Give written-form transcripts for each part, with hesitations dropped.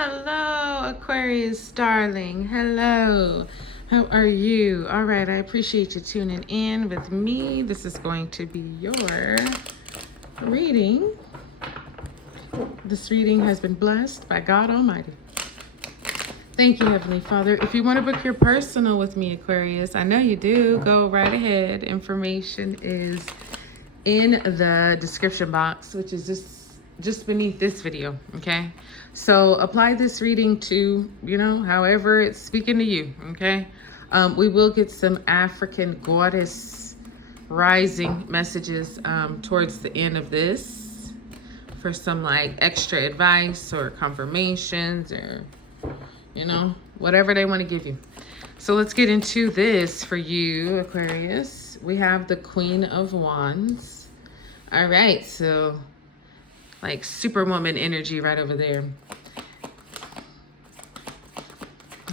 Hello, Aquarius darling. Hello. How are you? All right, I appreciate you tuning in with me. This is going to be your reading. This reading has been blessed by God Almighty. Thank you, Heavenly Father. If you want to book your personal with me, Aquarius, I know you do, go right ahead. Information is in the description box, which is just beneath this video, okay? So apply this reading to, however it's speaking to you, okay? We will get some African goddess rising messages towards the end of this for some like extra advice or confirmations or, whatever they want to give you. So let's get into this for you, Aquarius. We have the Queen of Wands. All right, so like Superwoman energy right over there.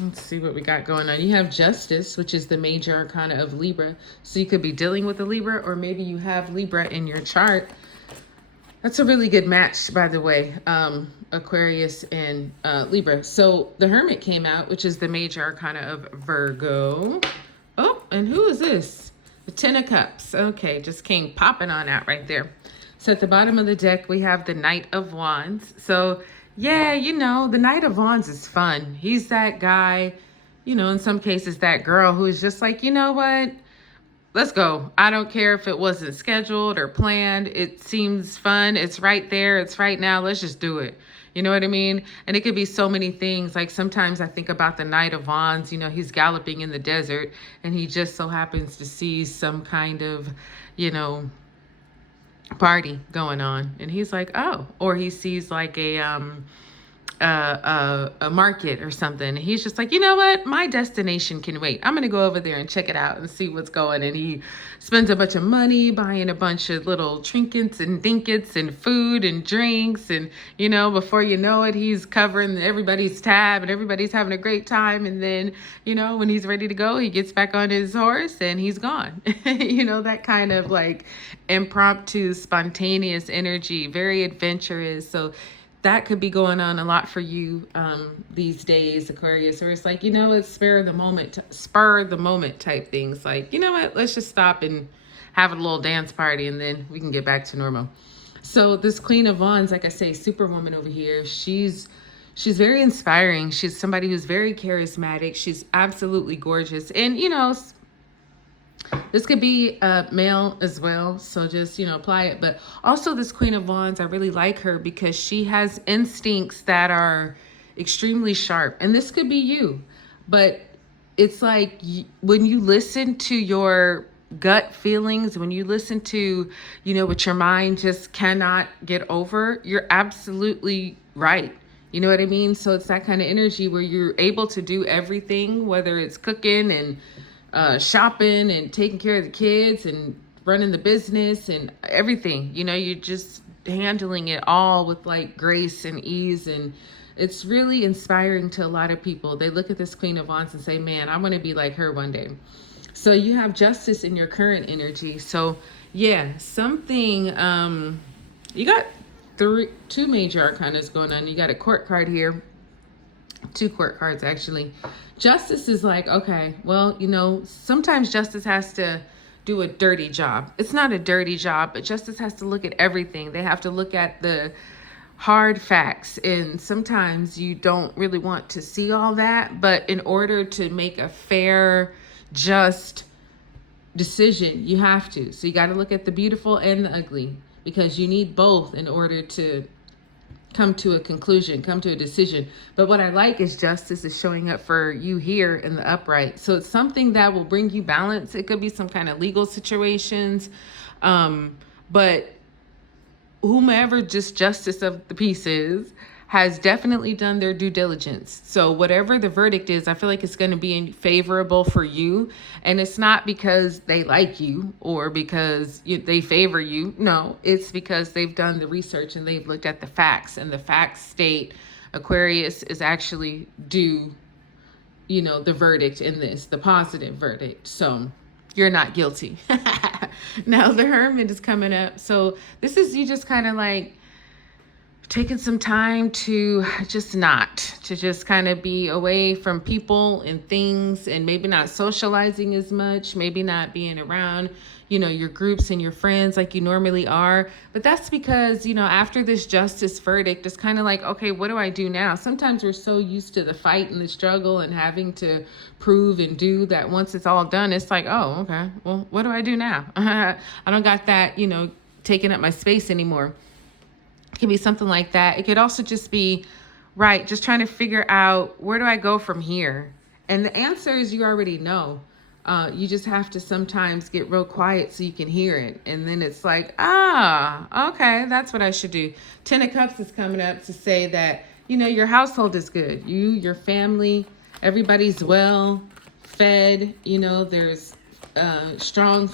Let's see what we got going on. You have Justice, which is the major arcana of Libra. So you could be dealing with a Libra, or maybe you have Libra in your chart. That's a really good match, by the way, Aquarius and Libra. So the Hermit came out, which is the major arcana of Virgo. Oh, and who is this? The Ten of Cups. Okay, just came popping on out right there. So at the bottom of the deck, we have the Knight of Wands. So yeah, the Knight of Wands is fun. He's that guy, in some cases, that girl who is just like, you know what? Let's go. I don't care if it wasn't scheduled or planned. It seems fun. It's right there. It's right now. Let's just do it. You know what I mean? And it could be so many things. Like sometimes I think about the Knight of Wands, he's galloping in the desert and he just so happens to see some kind of, party going on. And he's like, oh, or he sees like a market or something. And he's just like, you know what? My destination can wait. I'm going to go over there and check it out and see what's going. And he spends a bunch of money buying a bunch of little trinkets and dinkets and food and drinks. And, before you know it, he's covering everybody's tab and everybody's having a great time. And then, when he's ready to go, he gets back on his horse and he's gone. That kind of like impromptu, spontaneous energy, very adventurous. So that could be going on a lot for you these days, Aquarius, or it's like, it's spur the moment type things. Like, you know what, let's just stop and have a little dance party and then we can get back to normal. So this Queen of Wands, like I say, Superwoman over here, she's very inspiring. She's somebody who's very charismatic. She's absolutely gorgeous. And, this could be male as well, so just, apply it. But also this Queen of Wands, I really like her because she has instincts that are extremely sharp. And this could be you. But it's like when you listen to your gut feelings, when you listen to, what your mind just cannot get over, you're absolutely right. You know what I mean? So it's that kind of energy where you're able to do everything, whether it's cooking and shopping and taking care of the kids and running the business and everything. You're just handling it all with like grace and ease. And it's really inspiring to a lot of people. They look at this Queen of Wands and say, man, I want to be like her one day. So you have Justice in your current energy. So yeah, something, you got two major arcanas going on. You got a Court card here. Two Court cards, actually. Justice is like, okay, well, sometimes Justice has to do a dirty job. It's not a dirty job, but Justice has to look at everything. They have to look at the hard facts. And sometimes you don't really want to see all that. But in order to make a fair, just decision, you have to. So you got to look at the beautiful and the ugly, because you need both in order to come to a conclusion, come to a decision. But what I like is Justice is showing up for you here in the upright. So it's something that will bring you balance. It could be some kind of legal situations. But whomever just Justice of the Peace is, has definitely done their due diligence. So whatever the verdict is, I feel like it's going to be favorable for you. And it's not because they like you or because they favor you. No, it's because they've done the research and they've looked at the facts. And the facts state Aquarius is actually due, the verdict in this, the positive verdict. So you're not guilty. Now the Hermit is coming up. So this is you just kind of like taking some time to just kind of be away from people and things, and maybe not socializing as much, maybe not being around, your groups and your friends like you normally are. But that's because, after this justice verdict, it's kind of like, okay, what do I do now? Sometimes we're so used to the fight and the struggle and having to prove and do that once it's all done, it's like, oh, okay, well, what do I do now? I don't got that, taking up my space anymore. It can be something like that. It could also just be, right, just trying to figure out, where do I go from here? And the answer is, you already know. You just have to sometimes get real quiet so you can hear it. And then it's like, okay, that's what I should do. 10 of Cups is coming up to say that, your household is good. You, your family, everybody's well fed. There's strong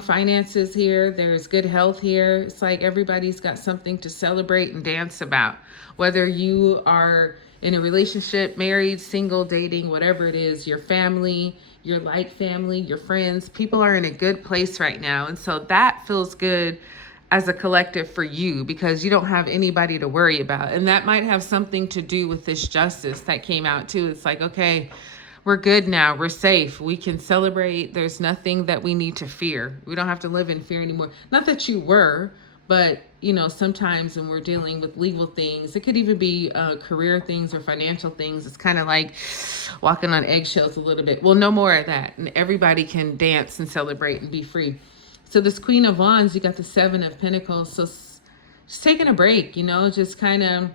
finances here. There's good health here. It's like everybody's got something to celebrate and dance about. Whether you are in a relationship, married, single, dating, whatever it is, your family, your family, your friends, people are in a good place right now. And so that feels good as a collective for you, because you don't have anybody to worry about. And that might have something to do with this justice that came out too. It's like, okay, we're good now. We're safe. We can celebrate. There's nothing that we need to fear. We don't have to live in fear anymore. Not that you were, but, sometimes when we're dealing with legal things, it could even be career things or financial things. It's kind of like walking on eggshells a little bit. Well, no more of that. And everybody can dance and celebrate and be free. So this Queen of Wands, you got the 7 of Pentacles. So just taking a break, just kind of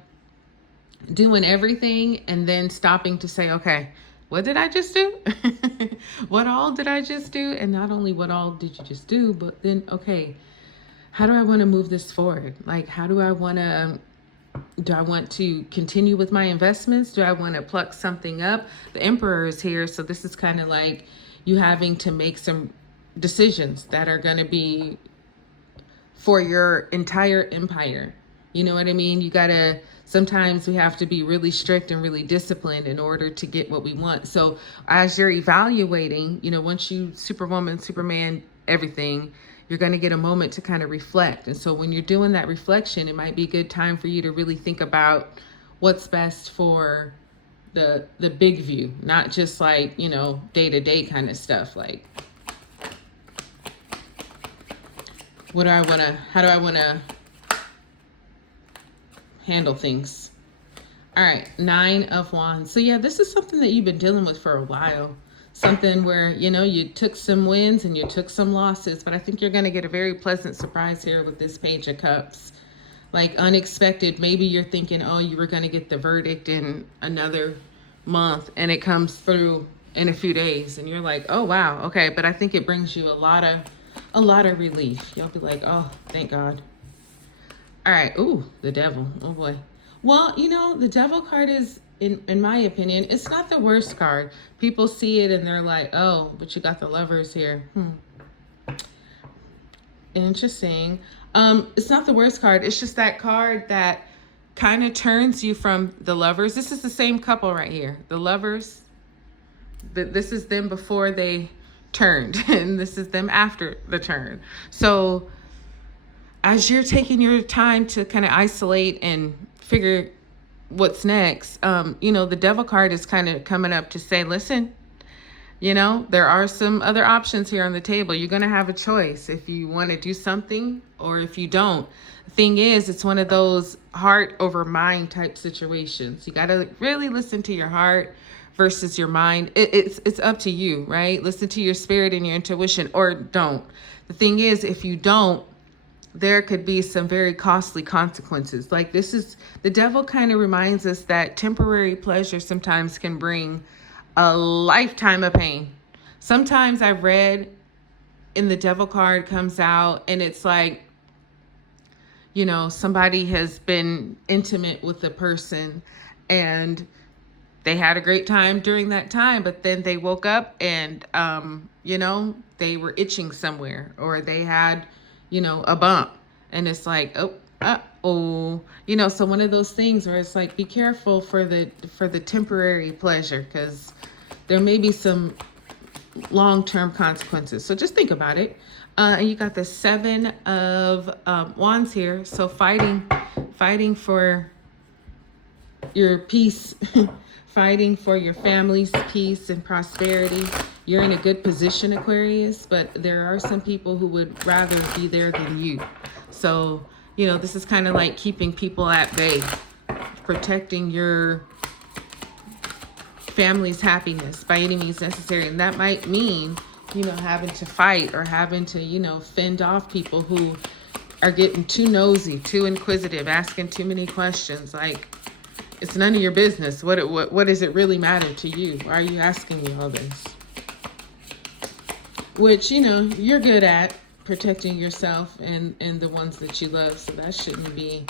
doing everything and then stopping to say, okay, what did I just do? What all did I just do? And not only what all did you just do, but then, okay, how do I want to move this forward? Like, do I want to continue with my investments? Do I want to pluck something up? The Emperor is here. So this is kind of like you having to make some decisions that are going to be for your entire empire. You know what I mean? Sometimes we have to be really strict and really disciplined in order to get what we want. So as you're evaluating, once you Superwoman, Superman, everything, you're going to get a moment to kind of reflect. And so when you're doing that reflection, it might be a good time for you to really think about what's best for the big view, not just like, day-to-day kind of stuff. Like, how do I want to handle things? All right, 9 of Wands. So yeah, this is something that you've been dealing with for a while. Something where, you took some wins and you took some losses, but I think you're going to get a very pleasant surprise here with this Page of Cups. Like unexpected. Maybe you're thinking, oh, you were going to get the verdict in another month and it comes through in a few days and you're like, oh, wow. Okay. But I think it brings you a lot of relief. You'll be like, oh, thank God. All right. Ooh, the Devil. Oh boy. Well, the Devil card is, in my opinion, it's not the worst card. People see it and they're like, oh, but you got the Lovers here. Interesting. It's not the worst card. It's just that card that kind of turns you from the Lovers. This is the same couple right here. The Lovers. This is them before they turned, and this is them after the turn. So as you're taking your time to kind of isolate and figure what's next, the Devil card is kind of coming up to say, listen, there are some other options here on the table. You're going to have a choice if you want to do something or if you don't. The thing is, it's one of those heart over mind type situations. You got to really listen to your heart versus your mind. It's up to you, right? Listen to your spirit and your intuition, or don't. The thing is, if you don't, there could be some very costly consequences. Like the Devil kind of reminds us that temporary pleasure sometimes can bring a lifetime of pain. Sometimes I've read in the Devil card comes out and it's like, somebody has been intimate with the person and they had a great time during that time, but then they woke up and, they were itching somewhere, or they had, a bump, and it's like, so one of those things where it's like, be careful for the temporary pleasure, because there may be some long-term consequences. So just think about it. And you got the Seven of Wands here. So fighting for your peace, fighting for your family's peace and prosperity. You're in a good position, Aquarius, but there are some people who would rather be there than you. So, you know, this is kind of like keeping people at bay, protecting your family's happiness by any means necessary. And that might mean, you know, having to fight or having to, you know, fend off people who are getting too nosy, too inquisitive, asking too many questions. Like, it's none of your business. What does it really matter to you? Why are you asking me all this? Which, you know, you're good at protecting yourself and the ones that you love. So that shouldn't be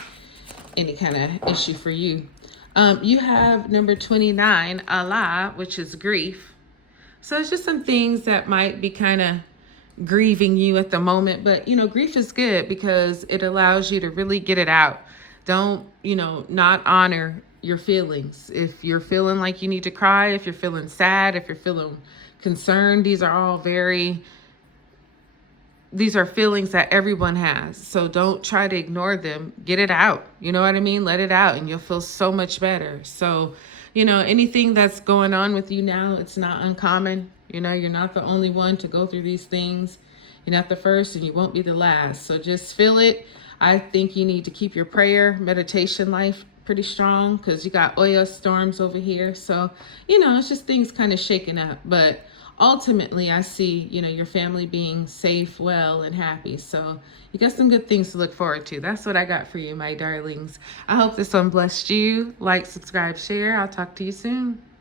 any kind of issue for you. You have number 29, Allah, which is grief. So it's just some things that might be kind of grieving you at the moment. But, you know, grief is good because it allows you to really get it out. Don't, you know, not honor your feelings. If you're feeling like you need to cry, if you're feeling sad, if you're feeling concerned, these are feelings that everyone has. So don't try to ignore them. Get it out. You know what I mean? Let it out and you'll feel so much better. So, you know, anything that's going on with you now, it's not uncommon. You know, you're not the only one to go through these things. You're not the first and you won't be the last. So just feel it. I think you need to keep your prayer, meditation life pretty strong because you got oil storms over here. So, you know, it's just things kind of shaking up. But ultimately, I see, you know, your family being safe, well, and happy. So you got some good things to look forward to. That's what I got for you, my darlings. I hope this one blessed you. Like, subscribe, share. I'll talk to you soon.